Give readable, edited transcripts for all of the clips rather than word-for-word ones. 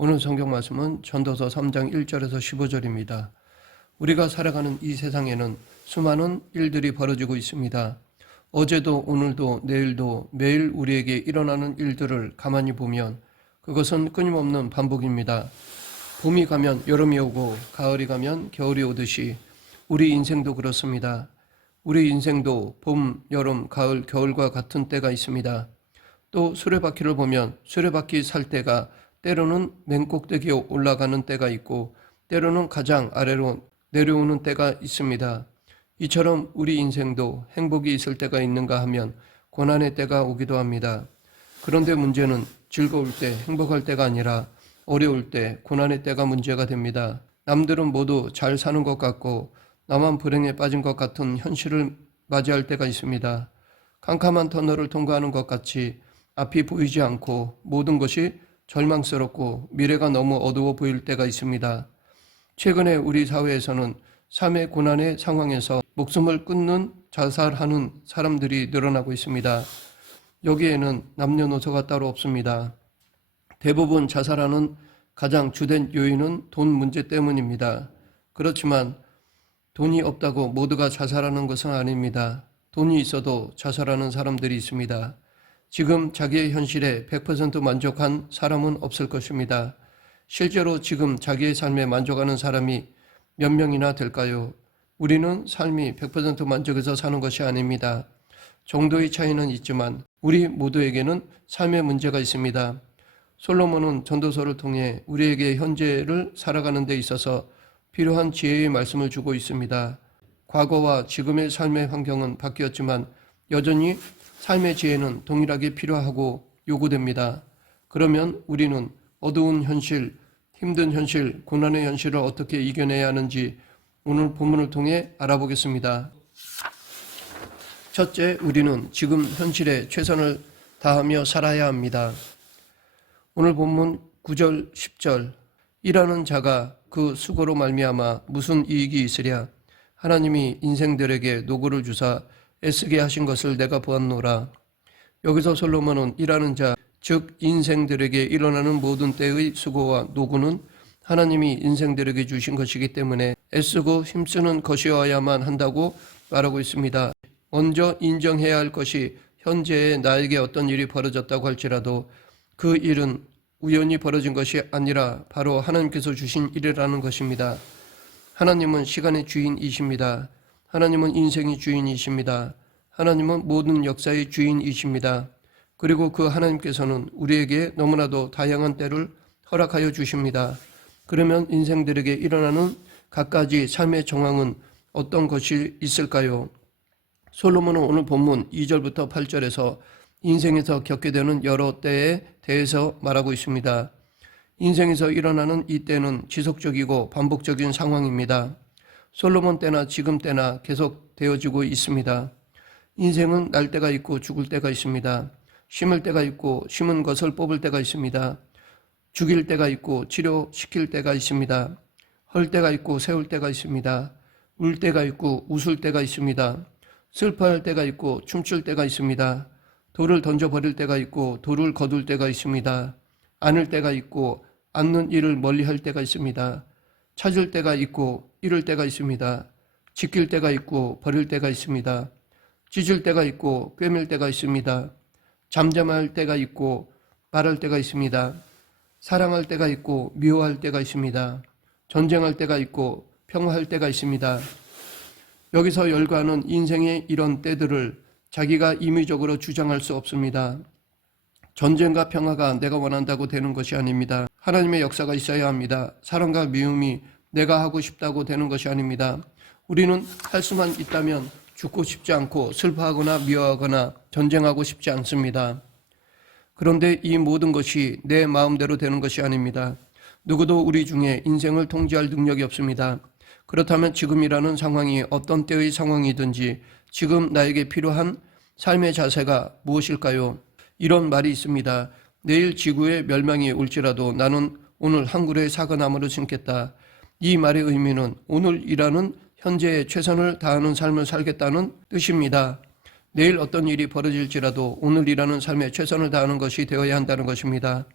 오늘 성경 말씀은 전도서 3장 1절에서 15절입니다. 우리가 살아가는 이 세상에는 수많은 일들이 벌어지고 있습니다. 어제도 오늘도 내일도 매일 우리에게 일어나는 일들을 가만히 보면 그것은 끊임없는 반복입니다. 봄이 가면 여름이 오고 가을이 가면 겨울이 오듯이 우리 인생도 그렇습니다. 우리 인생도 봄, 여름, 가을, 겨울과 같은 때가 있습니다. 또 수레바퀴를 보면 수레바퀴 살 때가 때로는 맨 꼭대기에 올라가는 때가 있고 때로는 가장 아래로 내려오는 때가 있습니다. 이처럼 우리 인생도 행복이 있을 때가 있는가 하면 고난의 때가 오기도 합니다. 그런데 문제는 즐거울 때, 행복할 때가 아니라 어려울 때, 고난의 때가 문제가 됩니다. 남들은 모두 잘 사는 것 같고 나만 불행에 빠진 것 같은 현실을 맞이할 때가 있습니다. 캄캄한 터널을 통과하는 것 같이 앞이 보이지 않고 모든 것이 절망스럽고 미래가 너무 어두워 보일 때가 있습니다. 최근에 우리 사회에서는 삶의 고난의 상황에서 목숨을 끊는 자살하는 사람들이 늘어나고 있습니다. 여기에는 남녀노소가 따로 없습니다. 대부분 자살하는 가장 주된 요인은 돈 문제 때문입니다. 그렇지만 돈이 없다고 모두가 자살하는 것은 아닙니다. 돈이 있어도 자살하는 사람들이 있습니다. 지금 자기의 현실에 100% 만족한 사람은 없을 것입니다. 실제로 지금 자기의 삶에 만족하는 사람이 몇 명이나 될까요? 우리는 삶이 100% 만족해서 사는 것이 아닙니다. 정도의 차이는 있지만 우리 모두에게는 삶의 문제가 있습니다. 솔로몬은 전도서를 통해 우리에게 현재를 살아가는 데 있어서 필요한 지혜의 말씀을 주고 있습니다. 과거와 지금의 삶의 환경은 바뀌었지만 여전히 삶의 지혜는 동일하게 필요하고 요구됩니다. 그러면 우리는 어두운 현실, 힘든 현실, 고난의 현실을 어떻게 이겨내야 하는지 오늘 본문을 통해 알아보겠습니다. 첫째, 우리는 지금 현실에 최선을 다하며 살아야 합니다. 오늘 본문 9절, 10절 일하는 자가 그 수고로 말미암아 무슨 이익이 있으랴 하나님이 인생들에게 노고를 주사 애쓰게 하신 것을 내가 보았노라. 여기서 솔로몬은 일하는 자, 즉 인생들에게 일어나는 모든 때의 수고와 노고는 하나님이 인생들에게 주신 것이기 때문에 애쓰고 힘쓰는 것이어야만 한다고 말하고 있습니다. 먼저 인정해야 할 것이 현재에 나에게 어떤 일이 벌어졌다고 할지라도 그 일은 우연히 벌어진 것이 아니라 바로 하나님께서 주신 일이라는 것입니다. 하나님은 시간의 주인이십니다. 하나님은 인생의 주인이십니다. 하나님은 모든 역사의 주인이십니다. 그리고 그 하나님께서는 우리에게 너무나도 다양한 때를 허락하여 주십니다. 그러면 인생들에게 일어나는 갖가지 삶의 정황은 어떤 것이 있을까요? 솔로몬은 오늘 본문 2절부터 8절에서 인생에서 겪게 되는 여러 때에 대해서 말하고 있습니다. 인생에서 일어나는 이 때는 지속적이고 반복적인 상황입니다. 솔로몬 때나 지금 때나 계속 되어지고 있습니다. 인생은 날 때가 있고 죽을 때가 있습니다. 심을 때가 있고 심은 것을 뽑을 때가 있습니다. 죽일 때가 있고 치료시킬 때가 있습니다. 헐 때가 있고 세울 때가 있습니다. 울 때가 있고 웃을 때가 있습니다. 슬퍼할 때가 있고 춤출 때가 있습니다. 돌을 던져버릴 때가 있고 돌을 거둘 때가 있습니다. 안을 때가 있고 안는 일을 멀리할 때가 있습니다. 찾을 때가 있고 잃을 때가 있습니다. 지킬 때가 있고 버릴 때가 있습니다. 찢을 때가 있고 꿰맬 때가 있습니다. 잠잠할 때가 있고 말할 때가 있습니다. 사랑할 때가 있고 미워할 때가 있습니다. 전쟁할 때가 있고 평화할 때가 있습니다. 여기서 열거하는 인생의 이런 때들을 자기가 임의적으로 주장할 수 없습니다. 전쟁과 평화가 내가 원한다고 되는 것이 아닙니다. 하나님의 역사가 있어야 합니다. 사랑과 미움이 내가 하고 싶다고 되는 것이 아닙니다. 우리는 할 수만 있다면 죽고 싶지 않고 슬퍼하거나 미워하거나 전쟁하고 싶지 않습니다. 그런데 이 모든 것이 내 마음대로 되는 것이 아닙니다. 누구도 우리 중에 인생을 통제할 능력이 없습니다. 그렇다면 지금이라는 상황이 어떤 때의 상황이든지 지금 나에게 필요한 삶의 자세가 무엇일까요? 이런 말이 있습니다. 내일 지구의 멸망이 올지라도 나는 오늘 한 그루의 사과나무를 심겠다. 이 말의 의미는 오늘이라는 현재에 최선을 다하는 삶을 살겠다는 뜻입니다. 내일 어떤 일이 벌어질지라도 오늘이라는 삶에 최선을 다하는 것이 되어야 한다는 것입니다.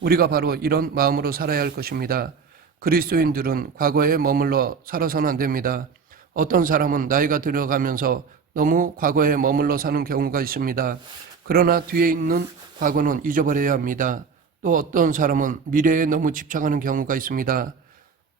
우리가 바로 이런 마음으로 살아야 할 것입니다. 그리스도인들은 과거에 머물러 살아서는 안 됩니다. 어떤 사람은 나이가 들어가면서 너무 과거에 머물러 사는 경우가 있습니다. 그러나 뒤에 있는 과거는 잊어버려야 합니다. 또 어떤 사람은 미래에 너무 집착하는 경우가 있습니다.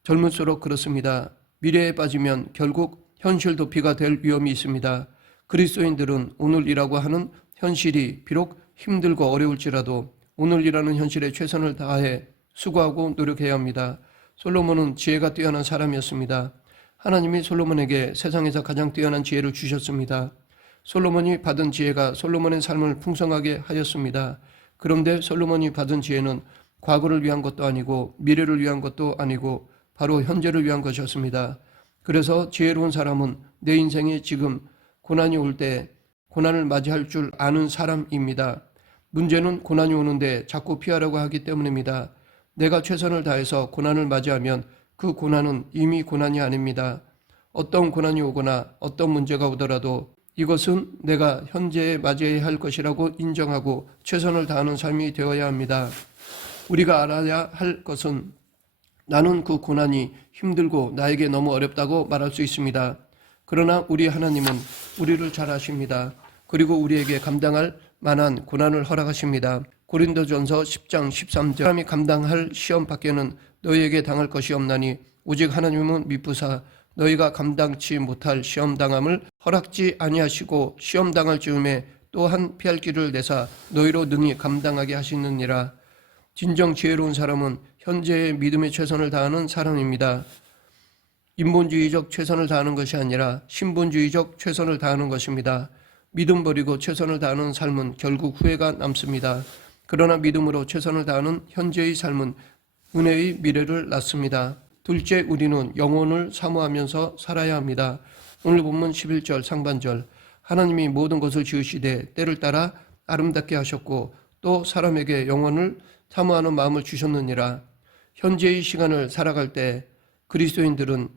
젊을수록 그렇습니다. 미래에 빠지면 결국 현실 도피가 될 위험이 있습니다. 그리스도인들은 오늘이라고 하는 현실이 비록 힘들고 어려울지라도 오늘이라는 현실에 최선을 다해 수고하고 노력해야 합니다. 솔로몬은 지혜가 뛰어난 사람이었습니다. 하나님이 솔로몬에게 세상에서 가장 뛰어난 지혜를 주셨습니다. 솔로몬이 받은 지혜가 솔로몬의 삶을 풍성하게 하였습니다. 그런데 솔로몬이 받은 지혜는 과거를 위한 것도 아니고 미래를 위한 것도 아니고 바로 현재를 위한 것이었습니다. 그래서 지혜로운 사람은 내 인생에 지금 고난이 올 때 고난을 맞이할 줄 아는 사람입니다. 문제는 고난이 오는데 자꾸 피하려고 하기 때문입니다. 내가 최선을 다해서 고난을 맞이하면 그 고난은 이미 고난이 아닙니다. 어떤 고난이 오거나 어떤 문제가 오더라도 이것은 내가 현재에 맞이해야 할 것이라고 인정하고 최선을 다하는 삶이 되어야 합니다. 우리가 알아야 할 것은 나는 그 고난이 힘들고 나에게 너무 어렵다고 말할 수 있습니다. 그러나 우리 하나님은 우리를 잘 아십니다. 그리고 우리에게 감당할 만한 고난을 허락하십니다. 고린도전서 10장 13절 사람이 감당할 시험 밖에는 너희에게 당할 것이 없나니 오직 하나님은 미쁘사 너희가 감당치 못할 시험당함을 허락지 아니하시고 시험당할 즈음에 또한 피할 길을 내사 너희로 능히 감당하게 하시느니라. 진정 지혜로운 사람은 현재의 믿음에 최선을 다하는 사람입니다. 인본주의적 최선을 다하는 것이 아니라 신본주의적 최선을 다하는 것입니다. 믿음 버리고 최선을 다하는 삶은 결국 후회가 남습니다. 그러나 믿음으로 최선을 다하는 현재의 삶은 은혜의 미래를 낳습니다. 둘째, 우리는 영혼을 사모하면서 살아야 합니다. 오늘 본문 11절 상반절 하나님이 모든 것을 지으시되 때를 따라 아름답게 하셨고 또 사람에게 영혼을 사모하는 마음을 주셨느니라. 현재의 시간을 살아갈 때 그리스도인들은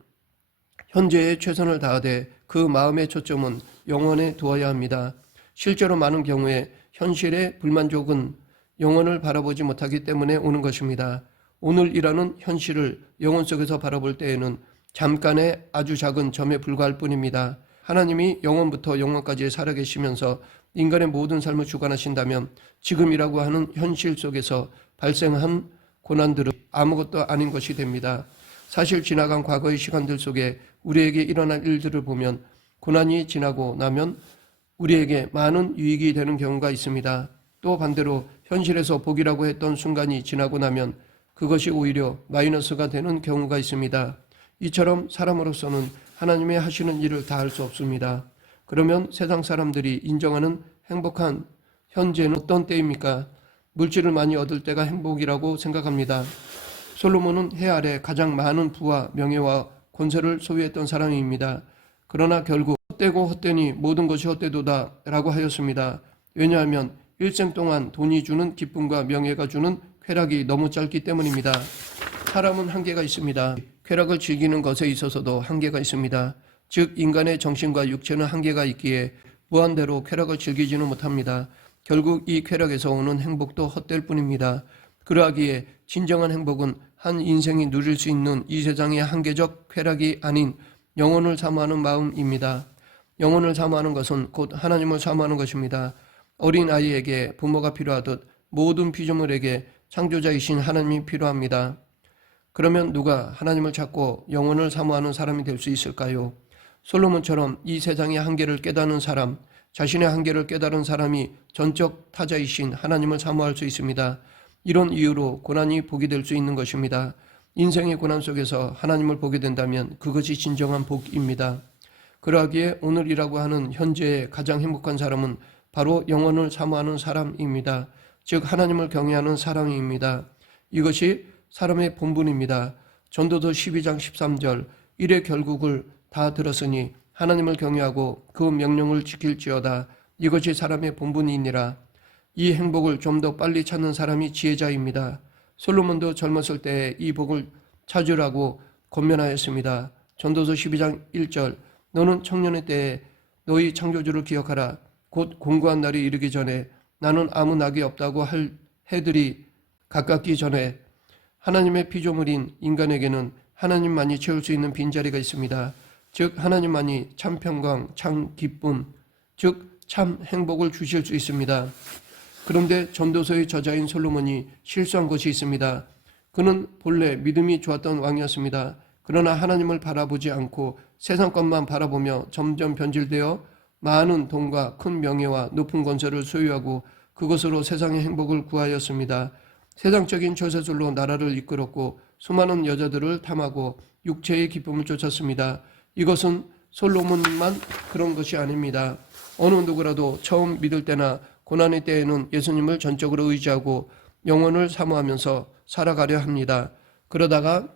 현재에 최선을 다하되 그 마음의 초점은 영혼에 두어야 합니다. 실제로 많은 경우에 현실의 불만족은 영혼을 바라보지 못하기 때문에 오는 것입니다. 오늘이라는 현실을 영혼 속에서 바라볼 때에는 잠깐의 아주 작은 점에 불과할 뿐입니다. 하나님이 영원부터 영원까지 살아계시면서 인간의 모든 삶을 주관하신다면 지금이라고 하는 현실 속에서 발생한 고난들은 아무것도 아닌 것이 됩니다. 사실 지나간 과거의 시간들 속에 우리에게 일어난 일들을 보면 고난이 지나고 나면 우리에게 많은 유익이 되는 경우가 있습니다. 또 반대로 현실에서 복이라고 했던 순간이 지나고 나면 그것이 오히려 마이너스가 되는 경우가 있습니다. 이처럼 사람으로서는 하나님의 하시는 일을 다 할 수 없습니다. 그러면 세상 사람들이 인정하는 행복한 현재는 어떤 때입니까? 물질을 많이 얻을 때가 행복이라고 생각합니다. 솔로몬은 해 아래 가장 많은 부와 명예와 권세를 소유했던 사람입니다. 그러나 결국 헛되고 헛되니 모든 것이 헛되도다 라고 하였습니다. 왜냐하면 일생 동안 돈이 주는 기쁨과 명예가 주는 쾌락이 너무 짧기 때문입니다. 사람은 한계가 있습니다. 쾌락을 즐기는 것에 있어서도 한계가 있습니다. 즉 인간의 정신과 육체는 한계가 있기에 무한대로 쾌락을 즐기지는 못합니다. 결국 이 쾌락에서 오는 행복도 헛될 뿐입니다. 그러하기에 진정한 행복은 한 인생이 누릴 수 있는 이 세상의 한계적 쾌락이 아닌 영혼을 사모하는 마음입니다. 영혼을 사모하는 것은 곧 하나님을 사모하는 것입니다. 어린 아이에게 부모가 필요하듯 모든 피조물에게 창조자이신 하나님이 필요합니다. 그러면 누가 하나님을 찾고 영혼을 사모하는 사람이 될 수 있을까요? 솔로몬처럼 이 세상의 한계를 깨닫는 사람, 자신의 한계를 깨달은 사람이 전적 타자이신 하나님을 사모할 수 있습니다. 이런 이유로 고난이 복이 될 수 있는 것입니다. 인생의 고난 속에서 하나님을 보게 된다면 그것이 진정한 복입니다. 그러하기에 오늘이라고 하는 현재의 가장 행복한 사람은 바로 영혼을 사모하는 사람입니다. 즉 하나님을 경외하는 사람입니다. 이것이 사람의 본분입니다. 전도서 12장 13절 일의 결국을 다 들었으니 하나님을 경외하고 그 명령을 지킬지어다. 이것이 사람의 본분이니라. 이 행복을 좀 더 빨리 찾는 사람이 지혜자입니다. 솔로몬도 젊었을 때에 이 복을 찾으라고 권면하였습니다. 전도서 12장 1절 너는 청년의 때에 너희 창조주를 기억하라. 곧 공고한 날이 이르기 전에 나는 아무 낙이 없다고 할 해들이 가깝기 전에 하나님의 피조물인 인간에게는 하나님만이 채울 수 있는 빈자리가 있습니다. 즉 하나님만이 참 평강, 참 기쁨, 즉 참 행복을 주실 수 있습니다. 그런데 전도서의 저자인 솔로몬이 실수한 것이 있습니다. 그는 본래 믿음이 좋았던 왕이었습니다. 그러나 하나님을 바라보지 않고 세상 것만 바라보며 점점 변질되어 많은 돈과 큰 명예와 높은 권세를 소유하고 그것으로 세상의 행복을 구하였습니다. 세상적인 처세술로 나라를 이끌었고 수많은 여자들을 탐하고 육체의 기쁨을 쫓았습니다. 이것은 솔로몬만 그런 것이 아닙니다. 어느 누구라도 처음 믿을 때나 고난의 때에는 예수님을 전적으로 의지하고 영혼을 사모하면서 살아가려 합니다. 그러다가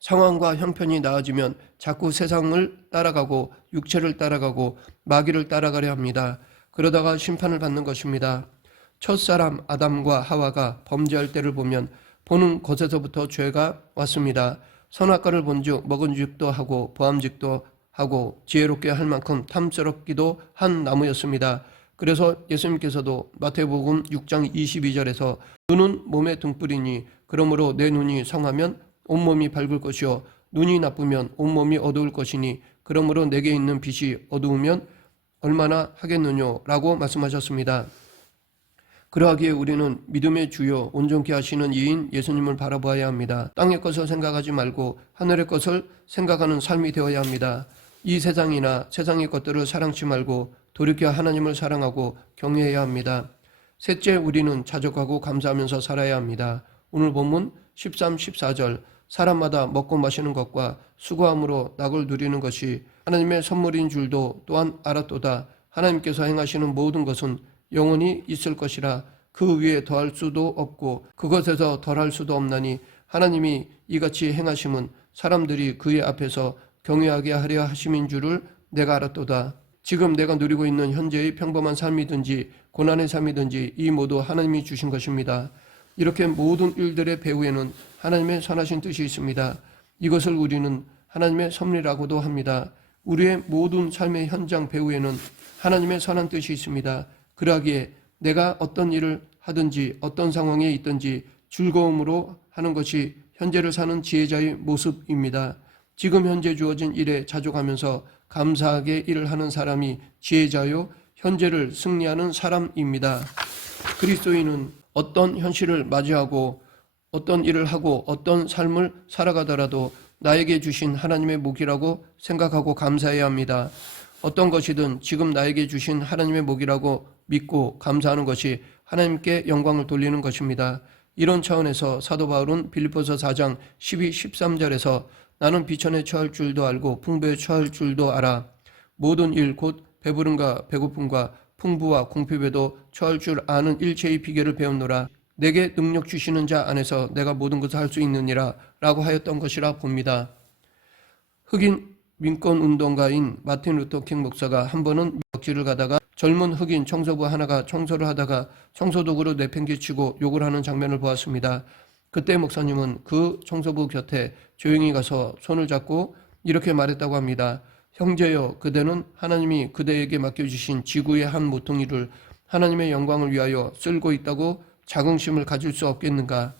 상황과 형편이 나아지면 자꾸 세상을 따라가고 육체를 따라가고 마귀를 따라가려 합니다. 그러다가 심판을 받는 것입니다. 첫사람 아담과 하와가 범죄할 때를 보면 보는 것에서부터 죄가 왔습니다. 선악과를 본즉 먹은죽도 하고 보암직도 하고 지혜롭게 할 만큼 탐스럽기도 한 나무였습니다. 그래서 예수님께서도 마태복음 6장 22절에서 눈은 몸의 등불이니 그러므로 내 눈이 성하면 온몸이 밝을 것이요 눈이 나쁘면 온몸이 어두울 것이니 그러므로 내게 있는 빛이 어두우면 얼마나 하겠느뇨 라고 말씀하셨습니다. 그러하기에 우리는 믿음의 주요 온전케 하시는 이인 예수님을 바라보아야 합니다. 땅의 것을 생각하지 말고 하늘의 것을 생각하는 삶이 되어야 합니다. 이 세상이나 세상의 것들을 사랑치 말고 돌이켜 하나님을 사랑하고 경외해야 합니다. 셋째, 우리는 자족하고 감사하면서 살아야 합니다. 오늘 본문 13, 14절 사람마다 먹고 마시는 것과 수고함으로 낙을 누리는 것이 하나님의 선물인 줄도 또한 알았도다. 하나님께서 행하시는 모든 것은 영원히 있을 것이라 그 위에 더할 수도 없고 그것에서 덜할 수도 없나니 하나님이 이같이 행하심은 사람들이 그의 앞에서 경외하게 하려 하심인 줄을 내가 알았도다. 지금 내가 누리고 있는 현재의 평범한 삶이든지 고난의 삶이든지 이 모두 하나님이 주신 것입니다. 이렇게 모든 일들의 배후에는 하나님의 선하신 뜻이 있습니다. 이것을 우리는 하나님의 섭리라고도 합니다. 우리의 모든 삶의 현장 배후에는 하나님의 선한 뜻이 있습니다. 그러기에 내가 어떤 일을 하든지 어떤 상황에 있든지 즐거움으로 하는 것이 현재를 사는 지혜자의 모습입니다. 지금 현재 주어진 일에 자족하면서 감사하게 일을 하는 사람이 지혜자요 현재를 승리하는 사람입니다. 그리스도인은 어떤 현실을 맞이하고 어떤 일을 하고 어떤 삶을 살아가더라도 나에게 주신 하나님의 복이라고 생각하고 감사해야 합니다. 어떤 것이든 지금 나에게 주신 하나님의 복이라고 믿고 감사하는 것이 하나님께 영광을 돌리는 것입니다. 이런 차원에서 사도 바울은 빌립보서 4장 12, 13절에서 나는 비천에 처할 줄도 알고 풍부에 처할 줄도 알아. 모든 일 곧 배부름과 배고픔과 풍부와 궁핍에도 처할 줄 아는 일체의 비결을 배웠노라. 내게 능력 주시는 자 안에서 내가 모든 것을 할 수 있느니라 라고 하였던 것이라 봅니다. 흑인 민권운동가인 마틴 루터 킹 목사가 한 번은 미역지를 가다가 젊은 흑인 청소부 하나가 청소를 하다가 청소도구로 내팽개치고 욕을 하는 장면을 보았습니다. 그때 목사님은 그 청소부 곁에 조용히 가서 손을 잡고 이렇게 말했다고 합니다. 형제여, 그대는 하나님이 그대에게 맡겨주신 지구의 한 모퉁이를 하나님의 영광을 위하여 쓸고 있다고 자긍심을 가질 수 없겠는가?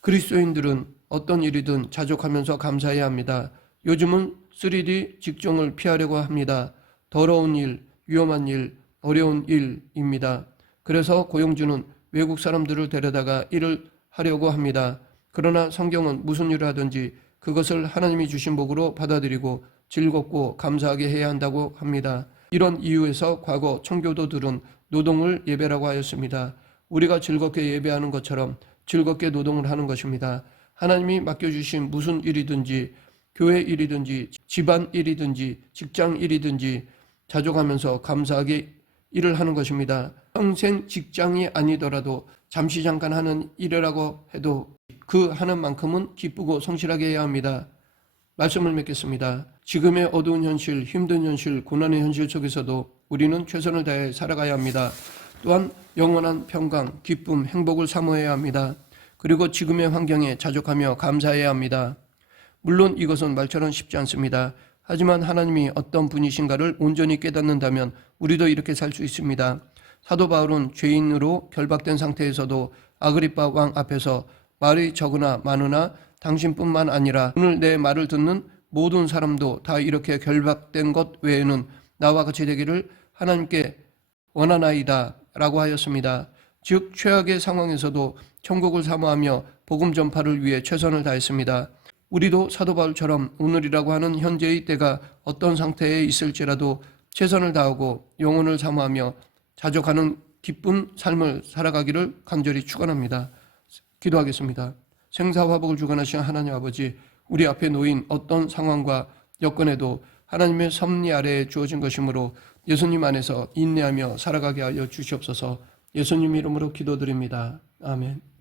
그리스도인들은 어떤 일이든 자족하면서 감사해야 합니다. 요즘은 3D 직종을 피하려고 합니다. 더러운 일, 위험한 일, 어려운 일입니다. 그래서 고용주는 외국 사람들을 데려다가 일을 하려고 합니다. 그러나 성경은 무슨 일을 하든지 그것을 하나님이 주신 복으로 받아들이고 즐겁고 감사하게 해야 한다고 합니다. 이런 이유에서 과거 청교도들은 노동을 예배라고 하였습니다. 우리가 즐겁게 예배하는 것처럼 즐겁게 노동을 하는 것입니다. 하나님이 맡겨주신 무슨 일이든지 교회 일이든지 집안 일이든지 직장 일이든지 자족하면서 감사하게 일을 하는 것입니다. 평생 직장이 아니더라도 잠시 잠깐 하는 일이라고 해도 그 하는 만큼은 기쁘고 성실하게 해야 합니다. 말씀을 맺겠습니다. 지금의 어두운 현실, 힘든 현실, 고난의 현실 속에서도 우리는 최선을 다해 살아가야 합니다. 또한 영원한 평강, 기쁨, 행복을 사모해야 합니다. 그리고 지금의 환경에 자족하며 감사해야 합니다. 물론 이것은 말처럼 쉽지 않습니다. 하지만 하나님이 어떤 분이신가를 온전히 깨닫는다면 우리도 이렇게 살 수 있습니다. 사도 바울은 죄인으로 결박된 상태에서도 아그리빠 왕 앞에서 말이 적으나 많으나 당신뿐만 아니라 오늘 내 말을 듣는 모든 사람도 다 이렇게 결박된 것 외에는 나와 같이 되기를 하나님께 원하나이다 라고 하였습니다. 즉 최악의 상황에서도 천국을 사모하며 복음 전파를 위해 최선을 다했습니다. 우리도 사도 바울처럼 오늘이라고 하는 현재의 때가 어떤 상태에 있을지라도 최선을 다하고 영혼을 사모하며 자족하는 기쁜 삶을 살아가기를 간절히 축원합니다. 기도하겠습니다. 생사화복을 주관하신 하나님 아버지, 우리 앞에 놓인 어떤 상황과 여건에도 하나님의 섭리 아래에 주어진 것이므로 예수님 안에서 인내하며 살아가게 하여 주시옵소서. 예수님 이름으로 기도드립니다. 아멘.